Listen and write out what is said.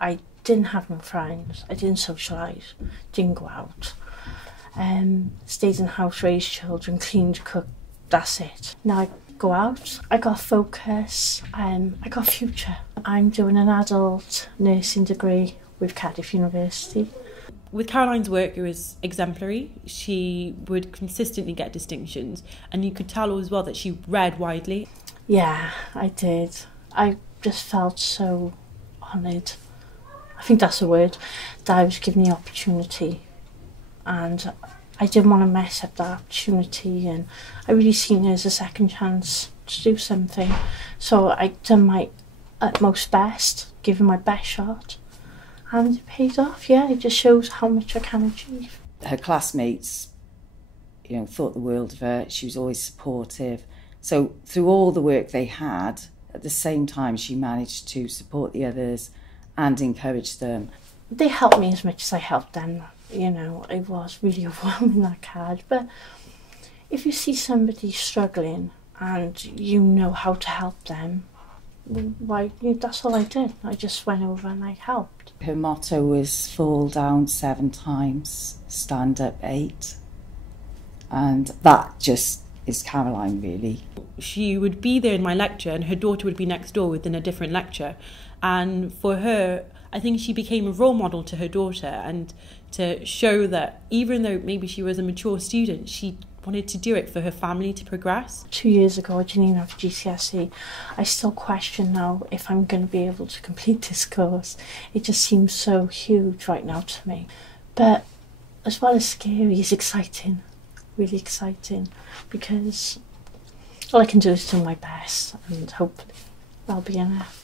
I didn't have no friends, I didn't socialise, didn't go out. Stayed in the house, raised children, cleaned, cooked, that's it. Now I go out, I got focus, I got future. I'm doing an adult nursing degree with Cardiff University. With Caroline's work, it was exemplary. She would consistently get distinctions, and you could tell as well that she read widely. Yeah, I did. I just felt so honoured. I think that's the word, that I was given the opportunity, and I didn't want to mess up that opportunity, and I really seen it as a second chance to do something. So I done my utmost best, given my best shot, and it paid off. Yeah, it just shows how much I can achieve. Her classmates, thought the world of her. She was always supportive. So through all the work they had, at the same time she managed to support the others and encourage them. They helped me as much as I helped them. It was really overwhelming, that card. But if you see somebody struggling and you know how to help them, why, that's all I did. I just went over and I helped. Her motto was fall down 7 times, stand up 8. And that just is Caroline, really. She would be there in my lecture and her daughter would be next door within a different lecture. And for her, I think she became a role model to her daughter, and to show that even though maybe she was a mature student, she wanted to do it for her family to progress. 2 years ago, I didn't even have GCSE. I still question now if I'm going to be able to complete this course. It just seems so huge right now to me. But as well as scary, it's exciting, really exciting, because all I can do is do my best, and hopefully that'll be enough.